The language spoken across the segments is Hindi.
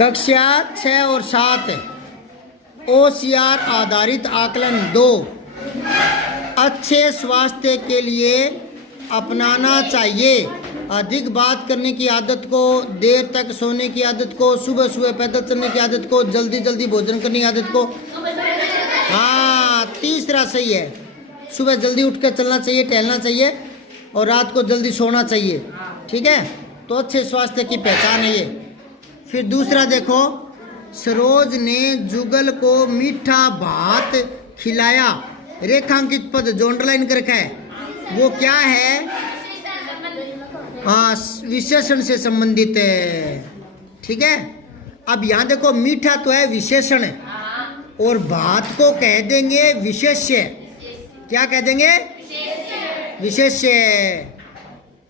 कक्षा 6 और 7 OCR आधारित आकलन 2 अच्छे स्वास्थ्य के लिए अपनाना चाहिए। अधिक बात करने की आदत को, देर तक सोने की आदत को, सुबह सुबह पैदल चलने की आदत को, जल्दी जल्दी भोजन करने की आदत को। हाँ, तीसरा सही है। सुबह जल्दी उठकर चलना चाहिए, टहलना चाहिए और रात को जल्दी सोना चाहिए। ठीक है, तो अच्छे स्वास्थ्य की पहचान है ये। फिर दूसरा देखो, सरोज ने जुगल को मीठा भात खिलाया। रेखांकित पद जो अंडरलाइन कर रखा है वो क्या है? हाँ, विशेषण से संबंधित है। ठीक है, अब यहाँ देखो मीठा तो है विशेषण है और भात को कह देंगे विशेष्य। क्या कह देंगे? विशेष्य,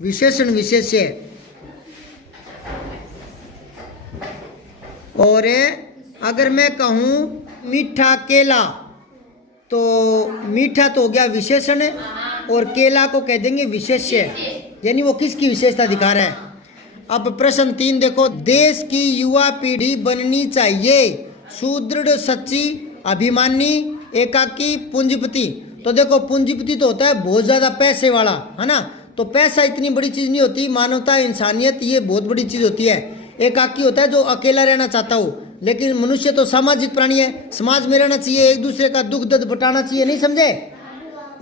विशेषण विशेष्य। और अगर मैं कहूँ मीठा केला तो मीठा तो हो गया विशेषण है और केला को कह देंगे विशेष्य, यानी वो किसकी विशेषता दिखा रहा है। अब प्रश्न 3 देखो, देश की युवा पीढ़ी बननी चाहिए सुदृढ़, सच्ची, अभिमानी, एकाकी, पूंजीपति। तो देखो पूंजीपति तो होता है बहुत ज़्यादा पैसे वाला, है ना। तो पैसा इतनी बड़ी चीज़ नहीं होती, मानवता, इंसानियत ये बहुत बड़ी चीज़ होती है। एकाकी होता है जो अकेला रहना चाहता हो, लेकिन मनुष्य तो सामाजिक प्राणी है, समाज में रहना चाहिए, एक दूसरे का दुख दर्द बटाना चाहिए, नहीं समझे।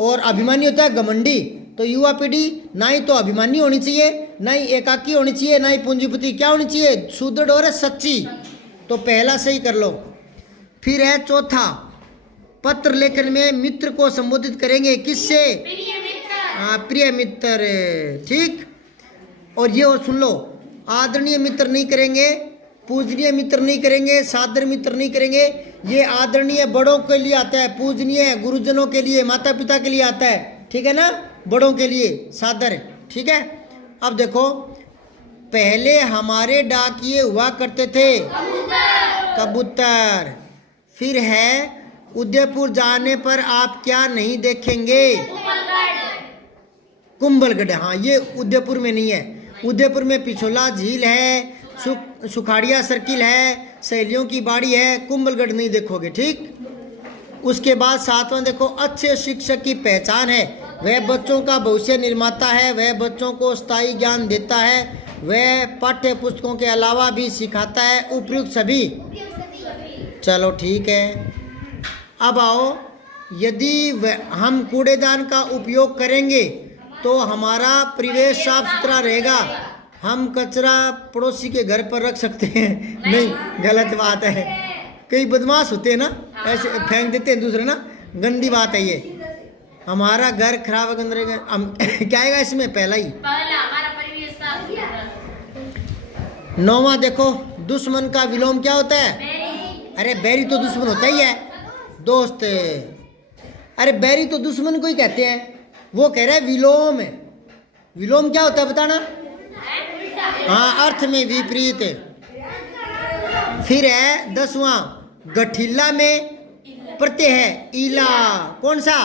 और अभिमानी होता है घमंडी। तो युवा पीढ़ी ना ही तो अभिमानी होनी चाहिए, ना ही एकाकी होनी चाहिए, ना ही पूंजीपति। क्या होनी चाहिए? सुदृढ़ और सच्ची। तो पहला सही कर लो। फिर है चौथा, पत्र लेखन में मित्र को संबोधित करेंगे किससे? हाँ, प्रिय मित्र। ठीक, और ये और सुन लो, आदरणीय मित्र नहीं करेंगे, पूजनीय मित्र नहीं करेंगे, सादर मित्र नहीं करेंगे। ये आदरणीय बड़ों के लिए आता है, पूजनीय गुरुजनों के लिए, माता पिता के लिए आता है। ठीक है ना, बड़ों के लिए सादर। ठीक है, अब देखो, पहले हमारे डाकिये हुआ करते थे कबूतर। फिर है उदयपुर जाने पर आप क्या नहीं देखेंगे? कुंभलगढ़। हाँ, ये उदयपुर में नहीं है। उदयपुर में पिछोला झील है, सुखाड़िया सर्किल है, सहेलियों की बाड़ी है, कुंभलगढ़ नहीं देखोगे। ठीक, उसके बाद 7वां देखो, अच्छे शिक्षक की पहचान है वह बच्चों का भविष्य निर्माता है, वह बच्चों को स्थायी ज्ञान देता है, वह पाठ्य पुस्तकों के अलावा भी सिखाता है। उपयुक्त सभी। चलो ठीक है, अब आओ, यदि हम कूड़ेदान का उपयोग करेंगे तो हमारा परिवेश साफ सुथरा रहेगा। हम कचरा पड़ोसी के घर पर रख सकते हैं? नहीं, गलत बात है। कई बदमाश होते हैं ना, ऐसे फेंक देते हैं दूसरे ना, गंदी बात है ये। हमारा घर खराब गंदे क्या आएगा इसमें? पहला ही। हमारा परिवेश साफ सुथरा। 9वां देखो, दुश्मन का विलोम क्या होता है? अरे बैरी तो दुश्मन होता ही है दोस्त। अरे बैरी तो दुश्मन को ही कहते हैं, वो कह रहा है विलोम। विलोम क्या होता है बताना? हाँ, अर्थ में विपरीत। फिर है 10वां, गठिला में प्रत्यय है ईला। कौन सा?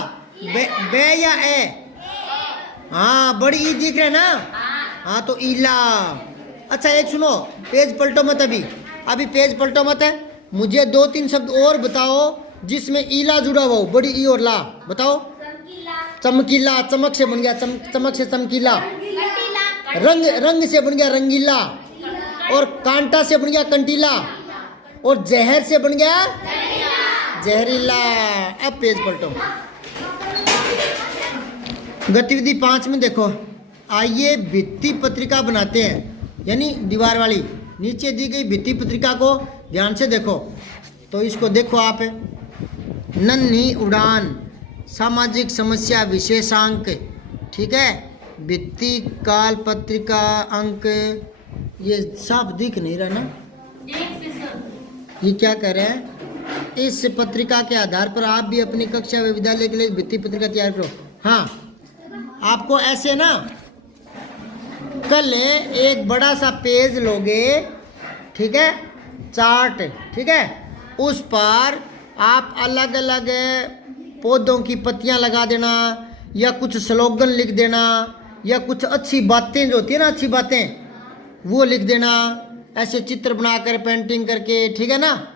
बे या ए? हाँ, बड़ी ई दिख रहा है ना। हाँ, तो ईला। अच्छा, एक सुनो, पेज पलटो मत, अभी पेज पलटो मत है। मुझे 2-3 शब्द और बताओ जिसमें ईला जुड़ा हुआ हो, बड़ी ई और ला। बताओ। चमकीला, चमक से बन गया चमक से चमकीला। रंग, रंग से बन गया रंगीला। और कांटा से बन गया कंटीला। और जहर से बन गया जहरीला। अब पेज पलटो। गतिविधि 5 में देखो, आइए भित्ति पत्रिका बनाते हैं, यानी दीवार वाली। नीचे दी गई भित्ति पत्रिका को ध्यान से देखो। तो इसको देखो आप, नन्ही उड़ान, सामाजिक समस्या विशेषांक। ठीक है, भित्ति काल पत्रिका अंक, ये साफ दिख नहीं रहा ना। ये क्या कह रहे हैं? इस पत्रिका के आधार पर आप भी अपनी कक्षा व विद्यालय के लिए भित्ति पत्रिका तैयार करो। हाँ, आपको ऐसे ना, कल एक बड़ा सा पेज लोगे, ठीक है, चार्ट, ठीक है, उस पर आप अलग अलग पौधों की पत्तियां लगा देना, या कुछ स्लोगन लिख देना, या कुछ अच्छी बातें जो होती है ना, अच्छी बातें वो लिख देना। ऐसे चित्र बनाकर पेंटिंग करके, ठीक है ना।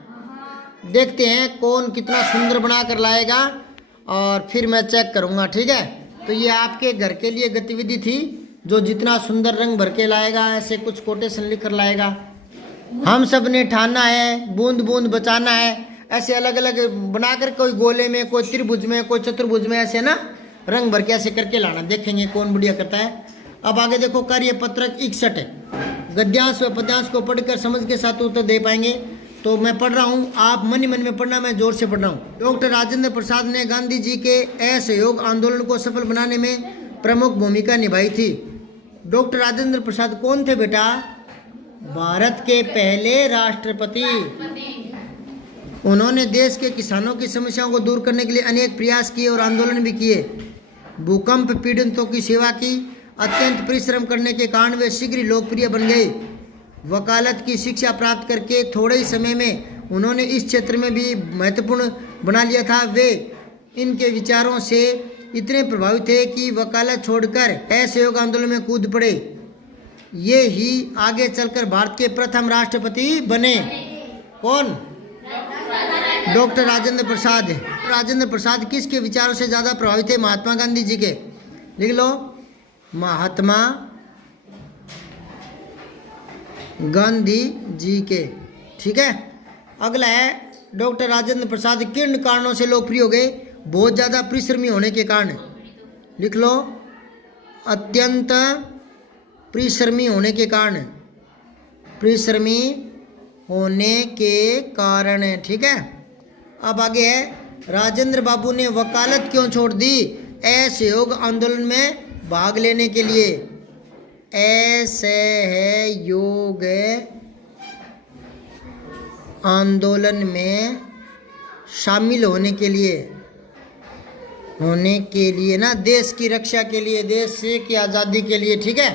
देखते हैं कौन कितना सुंदर बना कर लाएगा और फिर मैं चेक करूँगा, ठीक है। तो ये आपके घर के लिए गतिविधि थी, जो जितना सुंदर रंग भर के लाएगा ऐसे कुछ कोटेशन लिख कर लाएगा। हम सब ने ठाना है बूंद बूंद बचाना है, ऐसे अलग अलग बनाकर, कोई गोले में, कोई त्रिभुज में, कोई चतुर्भुज में, ऐसे ना रंग भर के ऐसे करके लाना। देखेंगे कौन बढ़िया करता है। अब आगे देखो, कार्य पत्रक 61 गद्यांश व पद्यांश को पढ़कर समझ के साथ उत्तर दे पाएंगे। तो मैं पढ़ रहा हूँ, आप मन ही मन में पढ़ना, मैं जोर से पढ़ रहा हूँ। डॉक्टर राजेंद्र प्रसाद ने गांधी जी के असहयोग आंदोलन को सफल बनाने में प्रमुख भूमिका निभाई थी। डॉक्टर राजेंद्र प्रसाद कौन थे बेटा? भारत के पहले राष्ट्रपति। उन्होंने देश के किसानों की समस्याओं को दूर करने के लिए अनेक प्रयास किए और आंदोलन भी किए। भूकंप पीड़ितों की सेवा की। अत्यंत परिश्रम करने के कारण वे शीघ्र ही लोकप्रिय बन गए। वकालत की शिक्षा प्राप्त करके थोड़े ही समय में उन्होंने इस क्षेत्र में भी महत्वपूर्ण बना लिया था। वे इनके विचारों से इतने प्रभावित थे कि वकालत छोड़कर असहयोग आंदोलन में कूद पड़े। ये ही आगे चलकर भारत के प्रथम राष्ट्रपति बने। कौन? डॉक्टर राजेंद्र प्रसाद। राजेंद्र प्रसाद किसके विचारों से ज़्यादा प्रभावित थे? महात्मा गांधी जी के। लिख लो, महात्मा गांधी जी के, ठीक है। अगला है, डॉक्टर राजेंद्र प्रसाद किन कारणों से लोकप्रिय हो गए? बहुत ज़्यादा परिश्रमी होने के कारण। लिख लो, अत्यंत परिश्रमी होने के कारण। परिश्रमी होने के कारण, ठीक है। अब आगे है, राजेंद्र बाबू ने वकालत क्यों छोड़ दी? असहयोग आंदोलन में भाग लेने के लिए। असहयोग आंदोलन में शामिल होने के लिए ना, देश की रक्षा के लिए, देश की आज़ादी के लिए, ठीक है।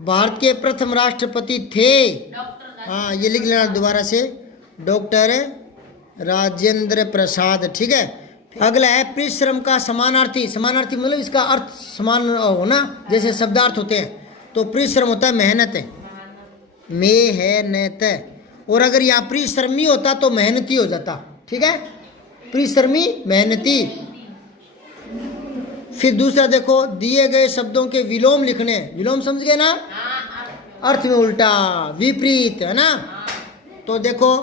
भारत के प्रथम राष्ट्रपति थे, हाँ ये लिख लेना दोबारा से, डॉक्टर राजेंद्र प्रसाद, ठीक है। अगला है, परिश्रम का समानार्थी। समानार्थी मतलब इसका अर्थ समान होना, जैसे शब्दार्थ होते हैं। तो परिश्रम होता है मेहनत है, मेहनत। और अगर यहाँ परिश्रमी होता तो मेहनती हो जाता, ठीक है। परिश्रमी, मेहनती। फिर दूसरा देखो, दिए गए शब्दों के विलोम लिखने। विलोम समझ गए ना? अर्थ में उल्टा, विपरीत, है ना। तो देखो,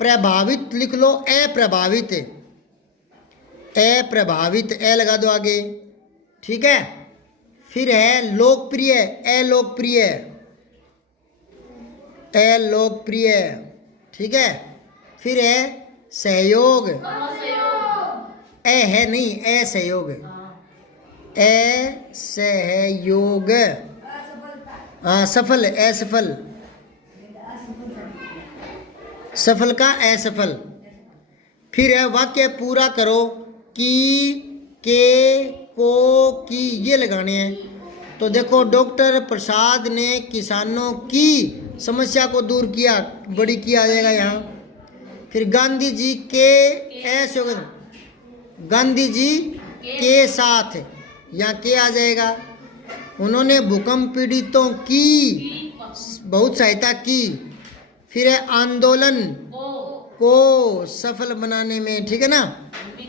प्रभावित लिख लो, अप्रभावित। अप्रभावित, ए लगा दो आगे, ठीक है। फिर है लोकप्रिय, अलोकप्रिय, अलोकप्रिय, ठीक है। फिर है सहयोग, ए है नहीं, असहयोग, असहयोग, हाँ सफल, असफल, सफल का असफल। फिर है वाक्य पूरा करो, की, के, को, की, ये लगाने हैं। तो देखो, डॉक्टर प्रसाद ने किसानों की समस्या को दूर किया, बड़ी की आ जाएगा यहाँ। फिर गांधी जी के ऐसे, गांधी जी के साथ, यहाँ के आ जाएगा। उन्होंने भूकंप पीड़ितों की बहुत सहायता की। फिर है आंदोलन को सफल बनाने में, ठीक है ना।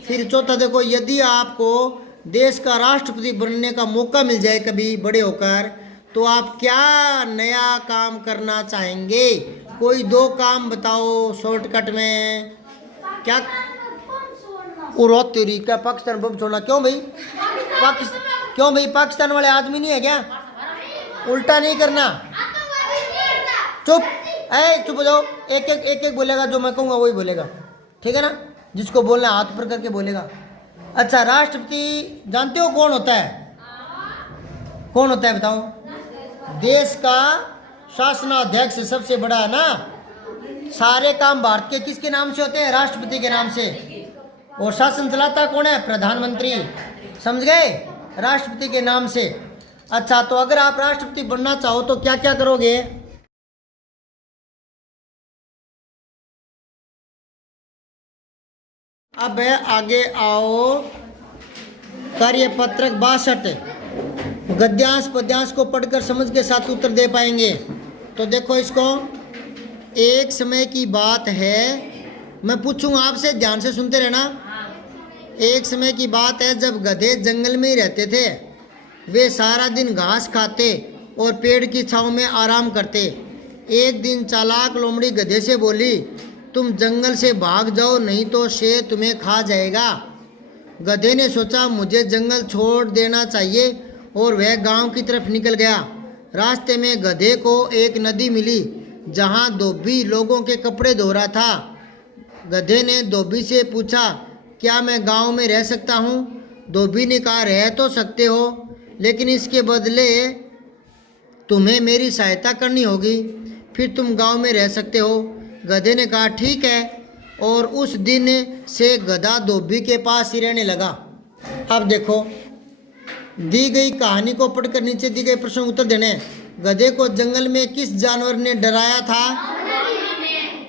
फिर चौथा देखो, यदि आपको देश का राष्ट्रपति बनने का मौका मिल जाए कभी बड़े होकर, तो आप क्या नया काम करना चाहेंगे? कोई 2 काम बताओ शॉर्टकट में। क्या? और तेरी क्या पाकिस्तान बम छोड़ना? क्यों भाई? क्यों भाई, पाकिस्तान वाले आदमी नहीं है क्या? उल्टा नहीं करना, चुप, चुप हो जाओ। एक बोलेगा, जो मैं कहूँगा वही बोलेगा, ठीक है ना। जिसको बोलना हाथ पर करके बोलेगा। अच्छा, राष्ट्रपति जानते हो कौन होता है? कौन होता है बताओ? देश का शासनाध्यक्ष, सबसे बड़ा है ना। सारे काम भारत के किसके नाम से होते हैं? राष्ट्रपति के नाम से। और शासन चलाता कौन है? प्रधानमंत्री। समझ गए? राष्ट्रपति के नाम से। अच्छा, तो अगर आप राष्ट्रपति बनना चाहो तो क्या क्या करोगे? अब आगे आओ, कार्यपत्रक 62 गद्यांश पद्यांश को पढ़कर समझ के साथ उत्तर दे पाएंगे। तो देखो इसको, एक समय की बात है, मैं पूछूंगा आपसे, ध्यान से सुनते रहना। एक समय की बात है जब गधे जंगल में ही रहते थे। वे सारा दिन घास खाते और पेड़ की छांव में आराम करते। एक दिन चालाक लोमड़ी गधे से बोली, तुम जंगल से भाग जाओ नहीं तो शेर तुम्हें खा जाएगा। गधे ने सोचा मुझे जंगल छोड़ देना चाहिए और वह गांव की तरफ निकल गया। रास्ते में गधे को एक नदी मिली जहां धोबी लोगों के कपड़े धो रहा था। गधे ने धोबी से पूछा, क्या मैं गांव में रह सकता हूं? धोबी ने कहा, रह तो सकते हो, लेकिन इसके बदले तुम्हें मेरी सहायता करनी होगी, फिर तुम गांव में रह सकते हो। गधे ने कहा, ठीक है, और उस दिन से गधा धोबी के पास ही रहने लगा। अब देखो, दी गई कहानी को पढ़कर नीचे दी गए प्रश्न उत्तर देने। गधे को जंगल में किस जानवर ने डराया था?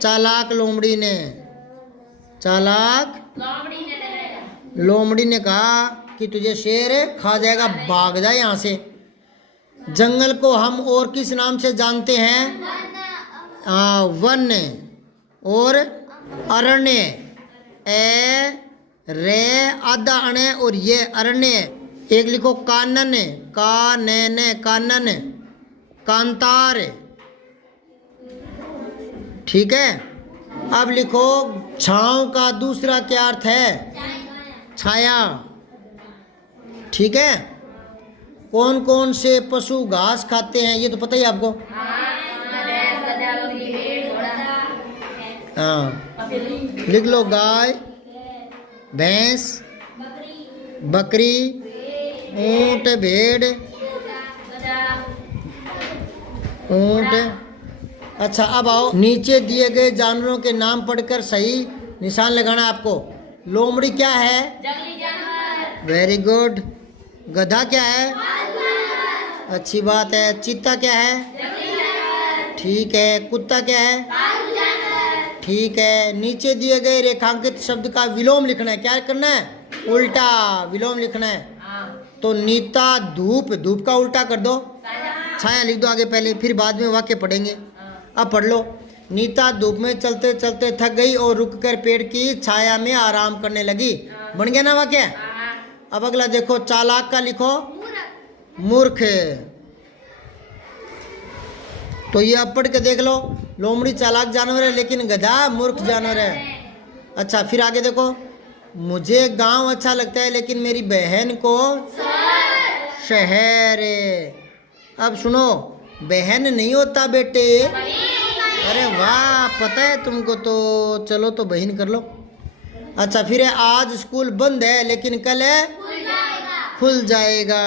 चालाक लोमड़ी ने। चालाक लोमड़ी ने कहा कि तुझे शेर खा जाएगा, भाग जा यहाँ से। जंगल को हम और किस नाम से जानते हैं? वन और अरण्य। ए रे आधा अणे और ये अरण्य। एक लिखो कानन, कानन, कानन, कांतार। ठीक है। अब लिखो छांव का दूसरा क्या अर्थ है? छाया। ठीक है। कौन कौन से पशु घास खाते हैं ये तो पता ही है आपको। हाँ, लिख लो गाय, भैंस, बकरी, ऊंट, भेड़, ऊंट। अच्छा, अब आओ, नीचे दिए गए जानवरों के नाम पढ़कर सही निशान लगाना आपको। लोमड़ी क्या है? जंगली जानवर। Very good. गधा क्या है? अच्छी बात है। चीता क्या है? जंगली जानवर। ठीक है। कुत्ता क्या है? पालतू जानवर। ठीक है। नीचे दिए गए रेखांकित शब्द का विलोम लिखना है। क्या करना है? उल्टा विलोम लिखना है। तो नीता धूप, धूप का उल्टा कर दो, छाया लिख दो आगे पहले, फिर बाद में वाक्य पढ़ेंगे। अब पढ़ लो। नीता धूप में चलते चलते थक गई और रुककर पेड़ की छाया में आराम करने लगी। बन गया ना वाक्य। अब अगला देखो, चालाक का लिखो मूर्ख। तो ये अब पढ़ के देख लो। लोमड़ी चालाक जानवर है लेकिन गधा मूर्ख जानवर है। अच्छा, फिर आगे देखो, मुझे गांव अच्छा लगता है लेकिन मेरी बहन को शहर। अब सुनो, बहन नहीं होता बेटे। अरे वाह, पता है तुमको तो। चलो तो बहन कर लो। अच्छा, फिर है, आज स्कूल बंद है लेकिन कल खुल जाएगा।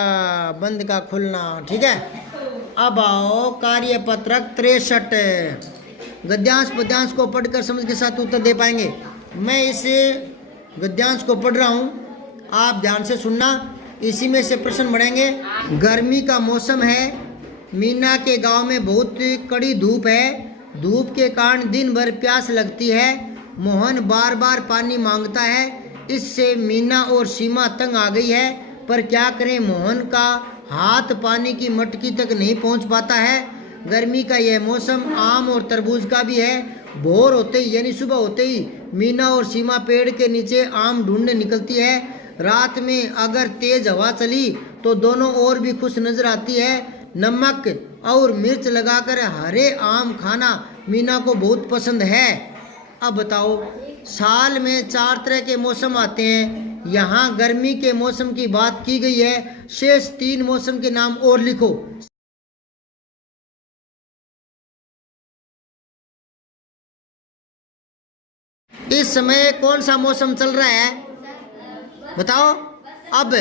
बंद का खुलना। ठीक है। अब आओ, कार्यपत्रक 63। गद्यांश पद्यांश को पढ़कर समझ के साथ उत्तर दे पाएंगे। मैं इस गद्यांश को पढ़ रहा हूँ, आप ध्यान से सुनना, इसी में से प्रश्न बढ़ेंगे। गर्मी का मौसम है। मीना के गांव में बहुत कड़ी धूप है। धूप के कारण दिन भर प्यास लगती है। मोहन बार बार पानी मांगता है। इससे मीना और सीमा तंग आ गई है, पर क्या करें, मोहन का हाथ पानी की मटकी तक नहीं पहुंच पाता है। गर्मी का यह मौसम आम और तरबूज का भी है। भोर होते ही यानी सुबह होते ही मीना और सीमा पेड़ के नीचे आम ढूंढने निकलती है। रात में अगर तेज हवा चली तो दोनों और भी खुश नजर आती है। नमक और मिर्च लगाकर हरे आम खाना मीना को बहुत पसंद है। अब बताओ, साल में 4 तरह के मौसम आते हैं। यहाँ गर्मी के मौसम की बात की गई है। शेष 3 मौसम के नाम और लिखो। इस समय कौन सा मौसम चल रहा है बताओ। अब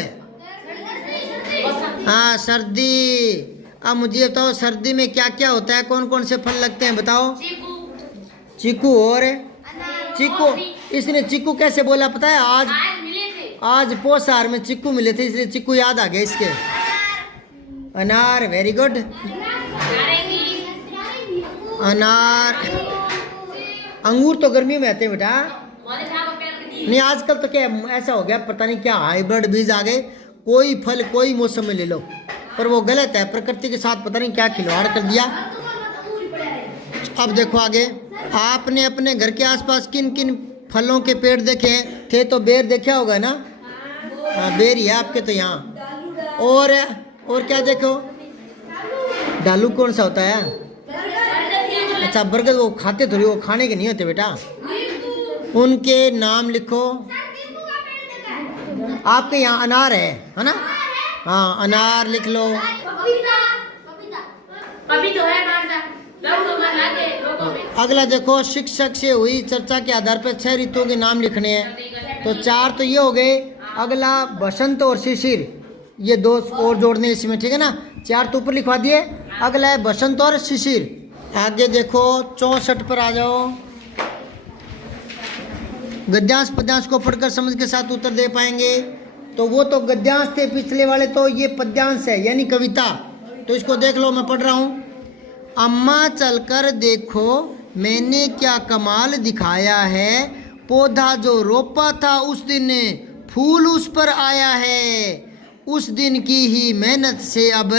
हाँ, सर्दी। अब मुझे बताओ, सर्दी में क्या क्या होता है, कौन कौन से फल लगते हैं बताओ। चीकू और चीकू। इसने चीकू कैसे बोला पता है? आज पोसार में चीकू मिले थे, इसलिए चीकू याद आ गया इसके। अनार, वेरी गुड। अनार। अंगूर तो गर्मी में आते हैं बेटा। नहीं, आजकल तो क्या ऐसा हो गया, पता नहीं क्या हाइब्रिड बीज आ गए। कोई फल कोई मौसम में ले लो, पर वो गलत है। प्रकृति के साथ पता नहीं क्या खिलवाड़ कर दिया। अब देखो आगे, आपने अपने घर के आसपास किन किन फलों के पेड़ देखे थे? तो बेर देखा होगा ना? हाँ, बेर ही है आपके तो यहाँ। और क्या देखो? डालू कौन सा होता है? अच्छा, बरगद वो खाते थोड़ी, वो खाने के नहीं होते बेटा। उनके नाम लिखो। आपके यहाँ अनार है ना? हाँ, अनार लिख लो। अभी तो है मारता अगला देखो, शिक्षक से हुई चर्चा के आधार पर 6 ऋतुओं के नाम लिखने हैं। तो 4 तो ये हो गए। अगला बसंत और शिशिर, ये 2 और जोड़ने इसमें, ठीक है ना? 4 तो ऊपर लिखवा दिए। अगला है बसंत और शिशिर। आगे देखो 64 पर आ जाओ। गद्यांश पद्यांश को पढ़कर समझ के साथ उत्तर दे पाएंगे। तो वो तो गद्यांश थे पिछले वाले, तो ये पद्यांश है यानी कविता। तो इसको देख लो, मैं पढ़ रहा हूँ। अम्मा चलकर देखो मैंने क्या कमाल दिखाया है, पौधा जो रोपा था उस दिन फूल उस पर आया है, उस दिन की ही मेहनत से अब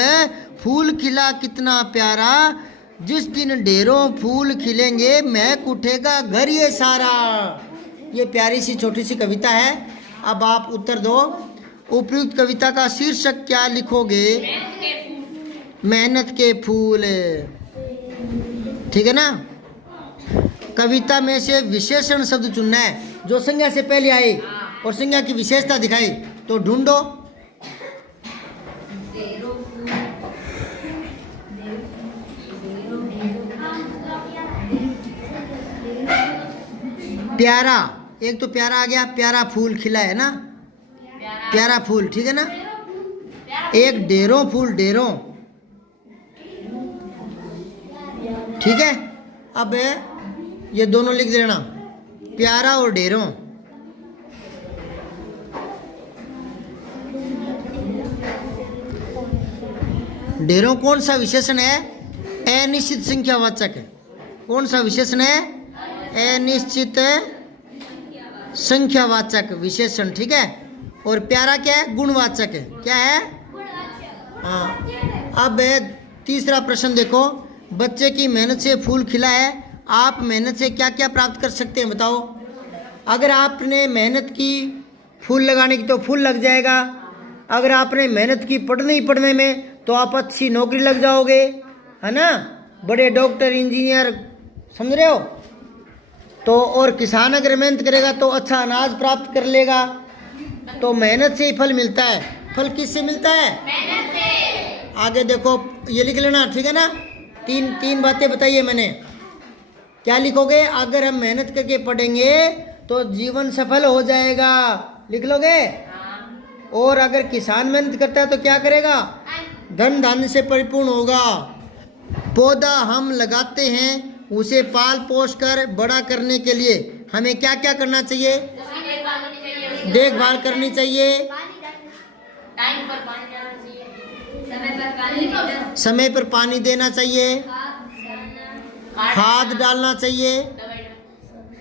फूल खिला कितना प्यारा, जिस दिन ढेरों फूल खिलेंगे महक उठेगा घर ये सारा। ये प्यारी सी छोटी सी कविता है। अब आप उत्तर दो। उपयुक्त कविता का शीर्षक क्या लिखोगे? मेहनत के फूल, ठीक है ना? कविता में से विशेषण शब्द चुनना है जो संज्ञा से पहले आए और संज्ञा की विशेषता दिखाई। तो ढूंढो। प्यारा, एक तो प्यारा आ गया, प्यारा फूल खिला है ना? प्यारा फूल, ठीक है ना? एक ढेरों फूल, ढेरों, ठीक है? अब ये दोनों लिख देना, प्यारा और ढेरों। ढेरों कौन सा विशेषण है? अनिश्चित संख्यावाचक है। कौन सा विशेषण है? अनिश्चित संख्यावाचक विशेषण, ठीक है? और प्यारा क्या है? गुणवाचक है। क्या है? हाँ। अब तीसरा प्रश्न देखो, बच्चे की मेहनत से फूल खिला है, आप मेहनत से क्या क्या प्राप्त कर सकते हैं बताओ? अगर आपने मेहनत की फूल लगाने की तो फूल लग जाएगा। अगर आपने मेहनत की पढ़ने में तो आप अच्छी नौकरी लग जाओगे, है ना? बड़े डॉक्टर, इंजीनियर, समझ रहे हो? तो और किसान अगर मेहनत करेगा तो अच्छा अनाज प्राप्त कर लेगा। तो मेहनत से ही फल मिलता है। फल किससे मिलता है? मेहनत से। आगे देखो, ये लिख लेना, ठीक है ना? तीन बातें बताइए मैंने। क्या लिखोगे? अगर हम मेहनत करके पढ़ेंगे तो जीवन सफल हो जाएगा, लिख लोगे? और अगर किसान मेहनत करता है तो क्या करेगा? धन धान्य से परिपूर्ण होगा। पौधा हम लगाते हैं, उसे पाल पोष कर बड़ा करने के लिए हमें क्या क्या करना चाहिए? देखभाल करनी चाहिए, टाइम पर पानी डालना चाहिए, समय पर पानी देना चाहिए, खाद डालना चाहिए,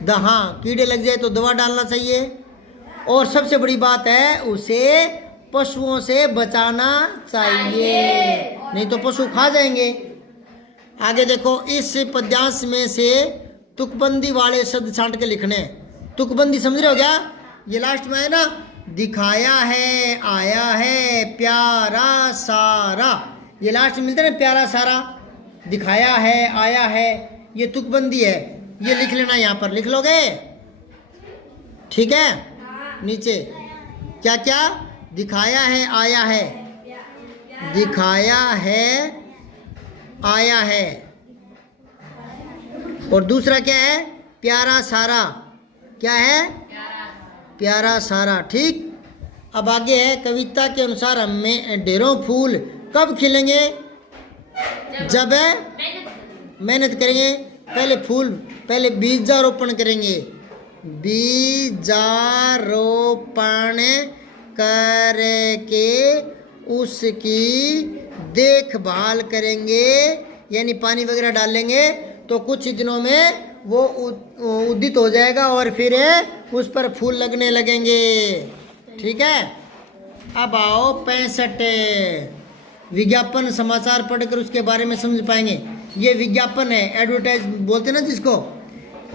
हाँ, कीड़े लग जाए तो दवा डालना चाहिए, और सबसे बड़ी बात है उसे पशुओं से बचाना चाहिए, नहीं तो पशु खा जाएंगे। आगे देखो, इस पद्यांश में से तुकबंदी वाले शब्द छांट के लिखने। तुकबंदी समझ रहे हो क्या? ये लास्ट में है ना, दिखाया है, आया है, प्यारा सारा, ये लास्ट में मिलता है ना, प्यारा सारा, दिखाया है, आया है, ये तुकबंदी है। ये लिख लेना, यहाँ पर लिख लोगे, ठीक है? नीचे क्या क्या? दिखाया है, आया है, दिखाया है, आया है, और दूसरा क्या है? प्यारा सारा। क्या है? प्यारा सारा, ठीक। अब आगे है, कविता के अनुसार हमें ढेरों फूल कब खिलेंगे? जब मेहनत करेंगे। पहले बीजारोपण करेंगे, बीजारोपण करके उसकी देखभाल करेंगे, यानी पानी वगैरह डालेंगे, तो कुछ दिनों में वो उदित हो जाएगा और फिर उस पर फूल लगने लगेंगे, ठीक है? अब आओ 65, विज्ञापन समाचार पढ़कर उसके बारे में समझ पाएंगे। ये विज्ञापन है, एडवर्टाइज बोलते ना जिसको,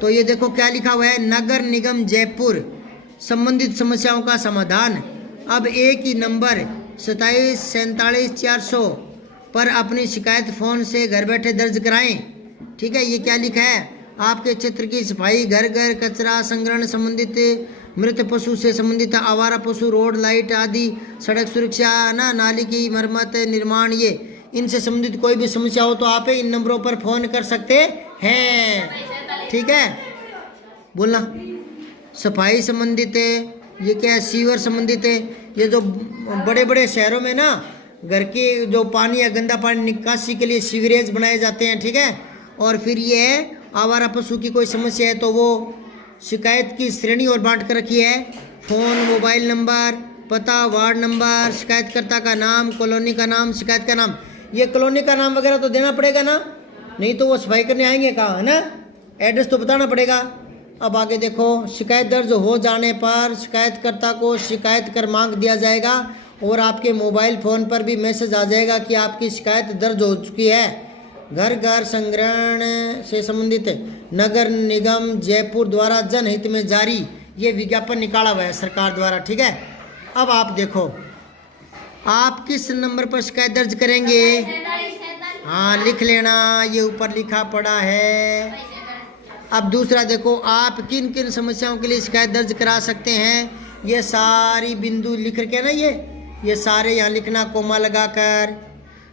तो ये देखो क्या लिखा हुआ है, नगर निगम जयपुर संबंधित समस्याओं का समाधान। अब एक ही नंबर 27 47 400 पर अपनी शिकायत फ़ोन से घर बैठे दर्ज कराएं। ठीक है, ये क्या लिखा है, आपके क्षेत्र की सफाई, घर घर कचरा संग्रहण संबंधित, मृत पशु से संबंधित, आवारा पशु, रोड लाइट आदि, सड़क सुरक्षा, ना नाली की मरम्मत निर्माण, ये इनसे संबंधित कोई भी समस्या हो तो आप इन नंबरों पर फ़ोन कर सकते हैं। ठीक है, बोलना। सफाई संबंधित है, ये क्या है, सीवर संबंधित है। ये जो बड़े बड़े शहरों में ना घर के जो पानी या गंदा पानी निकासी के लिए सीवरेज बनाए जाते हैं। ठीक है, और फिर ये है आवारा पशु की कोई समस्या है तो वो शिकायत की श्रेणी और बांट कर रखी है, फ़ोन, मोबाइल नंबर, पता, वार्ड नंबर, शिकायतकर्ता का नाम, कॉलोनी का नाम, शिकायत का नाम। ये कॉलोनी का नाम वगैरह तो देना पड़ेगा ना, नहीं तो वो सफाई करने आएंगे कहाँ, है ना, एड्रेस तो बताना पड़ेगा। अब आगे देखो, शिकायत दर्ज हो जाने पर शिकायतकर्ता को शिकायत क्रमांक दिया जाएगा और आपके मोबाइल फ़ोन पर भी मैसेज आ जाएगा कि आपकी शिकायत दर्ज हो चुकी है। घर घर संग्रहण से संबंधित नगर निगम जयपुर द्वारा जनहित में जारी ये विज्ञापन निकाला हुआ है सरकार द्वारा। ठीक है, अब आप देखो आप किस नंबर पर शिकायत दर्ज करेंगे। हाँ, लिख लेना, ये ऊपर लिखा पड़ा है। अब दूसरा देखो, आप किन किन समस्याओं के लिए शिकायत दर्ज करा सकते हैं, ये सारी बिंदु लिख के ना, ये सारे यहाँ लिखना कोमा लगाकर।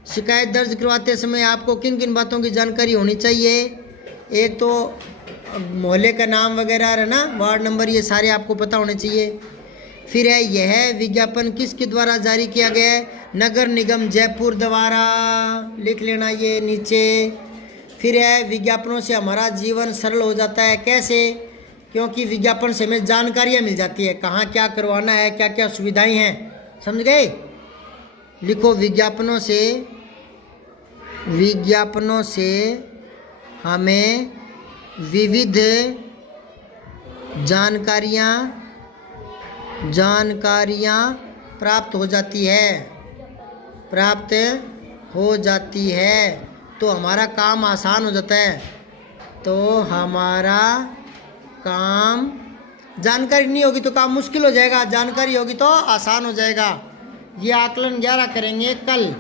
शिकायत दर्ज करवाते समय आपको किन किन बातों की जानकारी होनी चाहिए, एक तो मोहल्ले का नाम वगैरह है ना, वार्ड नंबर, ये सारे आपको पता होने चाहिए। फिर है यह विज्ञापन किसके द्वारा जारी किया गया है, नगर निगम जयपुर द्वारा, लिख लेना ये नीचे। फिर है विज्ञापनों से हमारा जीवन सरल हो जाता है, कैसे, क्योंकि विज्ञापन से हमें जानकारियाँ मिल जाती है, कहाँ क्या करवाना है, क्या क्या सुविधाएं हैं, समझ गए। लिखो, विज्ञापनों से हमें विविध जानकारियाँ प्राप्त हो जाती है, तो हमारा काम आसान हो जाता है। तो हमारा काम, जानकारी नहीं होगी तो काम मुश्किल हो जाएगा, जानकारी होगी तो आसान हो जाएगा। ये आकलन 11 करेंगे कल।